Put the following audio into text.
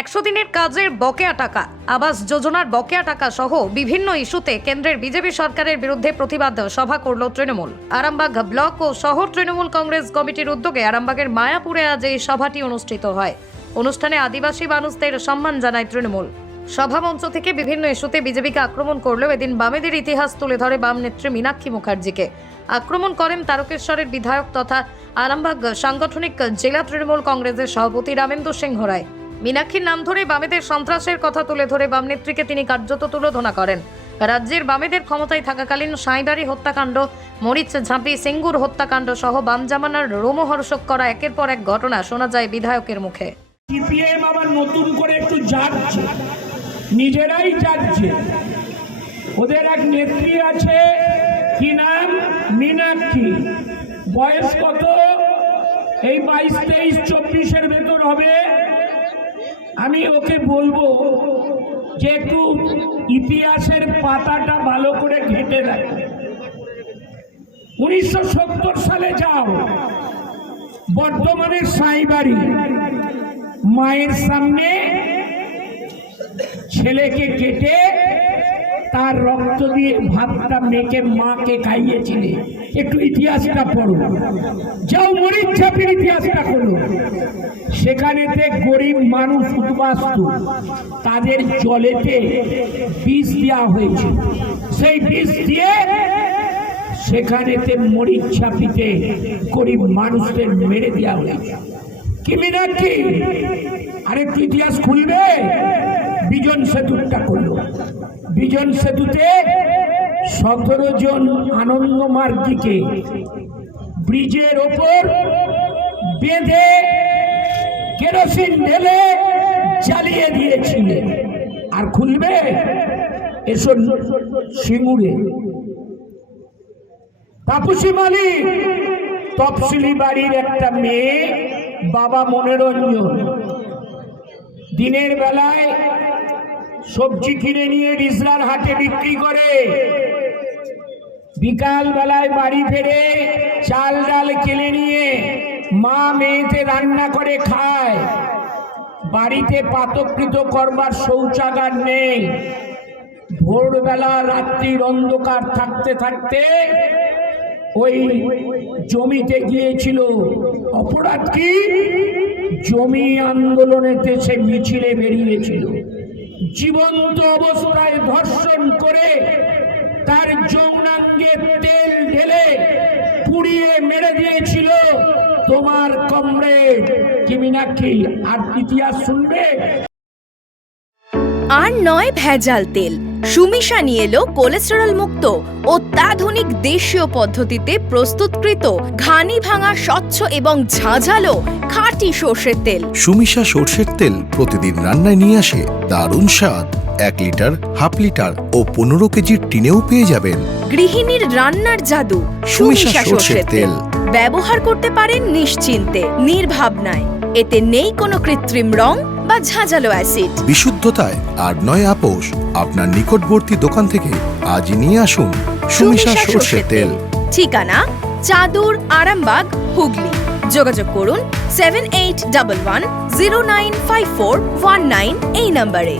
একশো দিনের কাজের বকেয়া টাকা, আবাস যোজনার বকেয়া টাকা সহ বিভিন্ন ইস্যুতে কেন্দ্রের বিজেপি সরকারের বিরুদ্ধে প্রতিবাদ সভা করল তৃণমূল। আরামবাগ ব্লক ও শহর তৃণমূল কংগ্রেস কমিটির উদ্যোগে আরামবাগের মায়াপুরে আজ এই সভাটি অনুষ্ঠিত হয়। অনুষ্ঠানে আদিবাসী মানুষদের সম্মান জানায় তৃণমূল। সভামঞ্চ থেকে বিভিন্ন ইস্যুতে বিজেপিকে আক্রমণ করলেও এদিন বামেদের ইতিহাস তুলে ধরে বাম নেত্রী মীনাক্ষী মুখার্জিকে। আক্রমণ করেন তারকেশ্বরের বিধায়ক তথা আরামবাগ সাংগঠনিক জেলা তৃণমূল কংগ্রেসের সভাপতি রামেন্দ্র সিংহ রায়। মীনাক্ষীর নাম ধরে বামেদের সন্ত্রাসের কথা তুলে ধরে বাম নেত্রীকে তিনি কার্যত তুলোধনা করেন। রাজ্যের বামেদের ক্ষমতায় থাকাকালীন সাঁইবাড়ি হত্যাকাণ্ড, মরিচ ঝাঁপি সিঙ্গুর হত্যাকাণ্ড সহ বাম জামানার রোমহর্ষক করা একের পর এক ঘটনা শোনা যায় বিধায়কের মুখে। সিপিএম আবার নতুন করে একটু যাচ্ছে। নিজেরাই যাচ্ছে। ওদের এক নেত্রী আছে, কি নাম? মীনাক্ষী। বয়স কত? এই বাইশ, তেইশ, চব্বিশের ভেতর হবে। আমি ওকে বলব যে একটু ইতিহাসের পাতাটা ভালো করে ঘেঁটে দেয় উনিশশো সত্তর সালে যাও বর্তমানে সাইবাড়ি, মায়ের সামনে ছেলেকে কেটে তার রক্ত দিয়ে ভাতটা মেখে মাকে খাইয়েছিলে। একটু ইতিহাসটা পড়ো। যাও মরিচ ছাপির ইতিহাসটা করো। সেখানেতে গরিব মানুষ উদ্বাস্ত তাদের জলেতে বিষ দেওয়া হয়েছে। সেই বিষ দিয়ে সেখানেতে মরিচ ছাপিতে গরিব মানুষদের মেরে দেওয়া হয়েছে। কি মীনাক্ষী আরেকটু ইতিহাস খুলবে। বিজন সেতুটা করল। বিজন সেতুতে সতেরো জন আনন্দ মার্গীকে ব্রিজের ওপর বেঁধে কেরোসিন ঢেলে জ্বালিয়ে দিয়েছিলে। আর খুলবে? এসো সিঙ্গুরে। তাপসী মালিক, তফসিলি বাড়ির একটা মেয়ে, বাবা মনোরঞ্জন। দিনের বেলায় সবজি কিনে নিয়ে রিসরার হাটে বিক্রি করে। বিকাল বেলায় বাড়ি ফেরে চাল ডাল কিনে নিয়ে মা মেয়েতে রান্না করে খায়, বাড়িতে পাতকৃত করবার শৌচাগার নেই। ভোরবেলা, রাত্রির অন্ধকার থাকতে থাকতে ওই জমিতে গিয়েছিল। অপরাধ কি? জমি আন্দোলনেতে সে মিছিলে বেরিয়েছিল। জীবন্ত অবস্থায় ধর্ষণ করে তার যৌনাঙ্গে তেল ঢেলে পুড়িয়ে মেরে দিয়েছিল। তোমার কমরেড কি মীনাক্ষী আর ইতিহাস শুনবে? আর নয় ভেজাল তেল সুমিশা নিয়ে এলো কোলেস্টেরল মুক্ত অত্যাধুনিক দেশীয় পদ্ধতিতে প্রস্তুতকৃত ঘানি ভাঙা স্বচ্ছ এবং ঝাঁঝালো খাঁটি সর্ষের তেল। সুমিশা সর্ষের তেল প্রতিদিন রান্নায় নিয়ে আসে দারুণ স্বাদ। এক লিটার হাফ লিটার ও পনেরো কেজির টিনেও পেয়ে যাবেন। গৃহিণীর রান্নার জাদু সুমিশা সর্ষের সর্ষের তেল। তেল। ব্যবহার করতে পারেন নিশ্চিন্তে নির্ভাবনায়। এতে নেই কোনো কৃত্রিম রং বা ঝাঁঝালো অ্যাসিড। বিশুদ্ধতায় আর নয় আপোষ আপনার নিকটবর্তী দোকান থেকে আজই নিয়ে আসুন সুমিশা সর্ষের তেল। ঠিকানা চাদুর আরামবাগ হুগলি। যোগাযোগ করুন seven eight double one zero nine five four one nine এই নম্বরে।